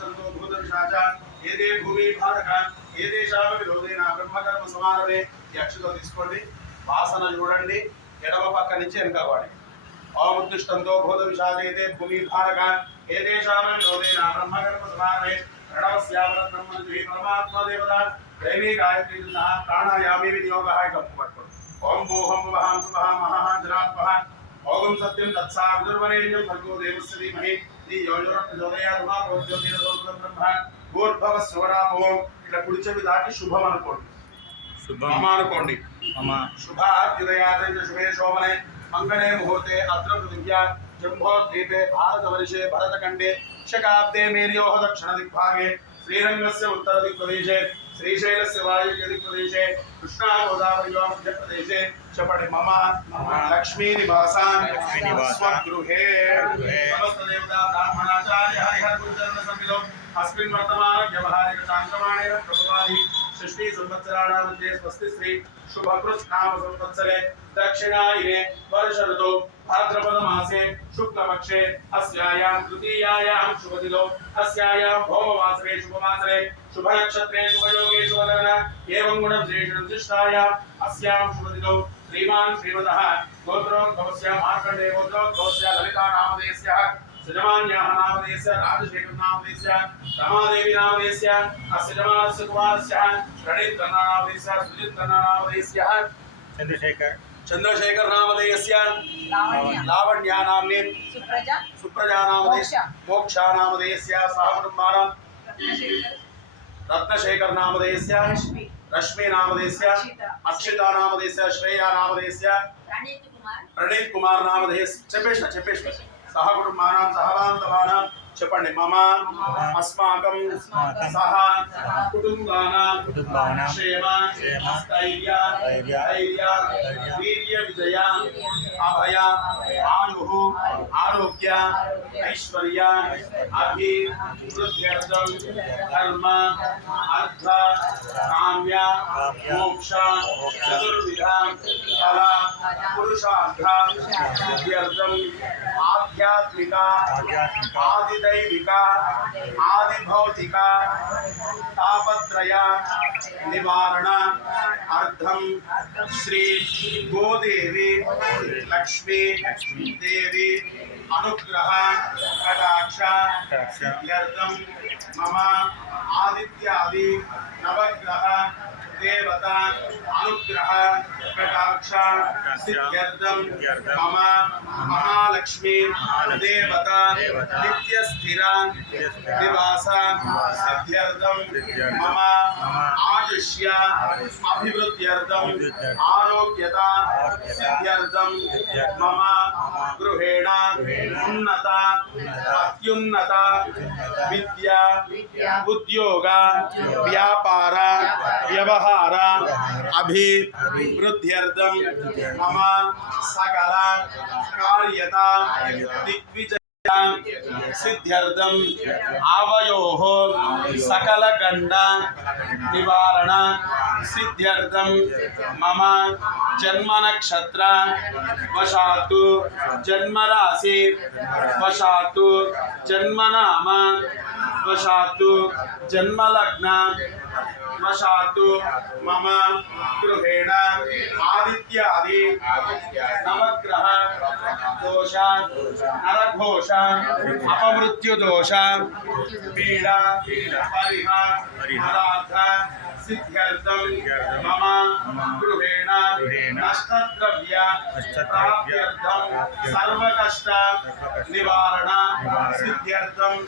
ओमुष्टन्तो भूतविशाचा ఏదే భూమి భారక ఏ దేశాల విరోధైన బ్రహ్మకర్మ సమానమే యక్షతో తీసుకోండి వాసన చూడండి ఎడమ పక్క నుంచి వెనక వాడి ఓముష్టంతో భూత విశాచ ఏదే భూమి భారక ఏ దేశాల విరోధైన బ్రహ్మకర్మ సమానమే ప్రణవస్యావర బ్రహ్మజీ పరమాత్మ దేవత दैवी गायत्री प्राणायामी विनियोग पट्टोंడి ओम भूहं वहां सुवहां महः जरात्मः ओम सत्यं तत्सावितुर्वरेण्यं भर्गो देवस्य धीमहि धियो यो न प्रचोदयात् मा ज्योतिर्गोत्रं ब्रह्म भूर्भुवः स्वरा ओम इట్లా కుడిచెవి దాటి శుభం అనుకోండి శుభం అనుకోండి మమ శుభాభ్యుదయాదైన శుభే శోభనే మంగళే ముహూర్తే అత్ర పృథివ్యా జంబో ద్వీపే భారతవర్షే భరతఖండే శకాబ్దే మేర్యోః దక్షిణ దిగ్భాగే श्रीरंगस्य उत्तर दिक्प्रदेशे श्रीशैलस्य वायव्य दिक्प्रदेशे कृष्णा गोदावरी मध्य प्रदेशे चपटे मम लक्ष्मी निवासान् स्वगृहे समस्त देवता ब्राह्मणाचार्य हरिहर गुरुचरण समिलो अस्मिन् वर्तमान व्यवहारिक चान्द्रमाणेन प्रभवादि सृष्टि संवत्सराणां मध्ये स्वस्ति श्री शुभकृत् नाम संवत्सरे दक्षिणायने वर्ष ऋतौ भाद्रपद मासे शुक्लपक्षे अस्यायां तृतीयायां शुभदिनौ अस्यायां भौमवासरे शुभवासरे शुभनक्षत्रे शुभयोगे शुभकरण एवं गुणविशेषणं विशिष्टायां अस्यां शुभदिनौ श्रीमान् श्रीमतः गोत्रोद्भवस्य मार्कण्डेय गोत्रोद्भवस्य ललिता नामधेयस्य सजमान्याः नामधेयस्य राजशेखर नामधेयस्य रमादेवी नामधेयस्य अस्य जमानस्य कुमारस्य प्रणीत नामधेयस्य सुजित नामधेयस्य चंद्रशेखर नामधेयस्य लावण्या नाम्ने सुप्रजा नामधेयस्य मोक्षा नामधेयस्य सहकुटुम्बानां रत्नशेखर नामधेयस्य रश्मि नामधेयस्य अक्षिता नामधेयस्य श्रेया नामधेयस्य प्रणीत कुमार नामधेयस्य चपेश सहकुटुम्बानां सहबान्धवानां చెప్పండి మమ అస్మాకం సహ కుటుంబానాం క్షేమ స్థైర్య ధైర్య వీర్య విజయ అభయ ఆయుః ఆరోగ్య ఐశ్వర్య అభివృద్ధ్యర్థం ధర్మ అర్థ కామ్య మోక్ష చతుర్విధ ఫల పురుషార్థ సిద్ధ్యర్థం ఆధ్యాత్మిక आदिदैविक आदिभौतिक तापत्रय निवारण अर्थम श्री गोदेवी लक्ष्मी देवी अनुग्रह कटाक्ष सिद्ध्यर्थम मम आदित्यादि नवग्रह देवता अनुग्रह कटाक्ष सिद्ध्यर्थम मम महालक्ष्मी देवता नित्य स्थिर निवास सिद्ध्यर्थम मम आयुष्य अभिवृद्ध्यर्थम आरोग्यता सिद्ध्यर्थम मम गृहेण उन्नत अत्युन्नत विद्या उद्योग व्यापार व्यवहार अभिवृद्ध्यर्थम मम सकल कार्यता दिग्विजय सिद्ध्यर्थम आवयोः सकल गंड निवारण सिद्ध्यर्थम मम जन्म नक्षत्र वशातु जन्म राशि वशातु जन्म नाम वशातु जन्म लग्न वशातु मम गृहेण आदित्यादि नवग्रह दोष नरघोष अपमृत्यु दोष पीड़ा परिहारार्थ सिद्ध्यर्थम मम गृहेण नष्टद्रव्य प्राप्त्यर्थम सर्वकष्ट निवारण सिद्ध्यर्थम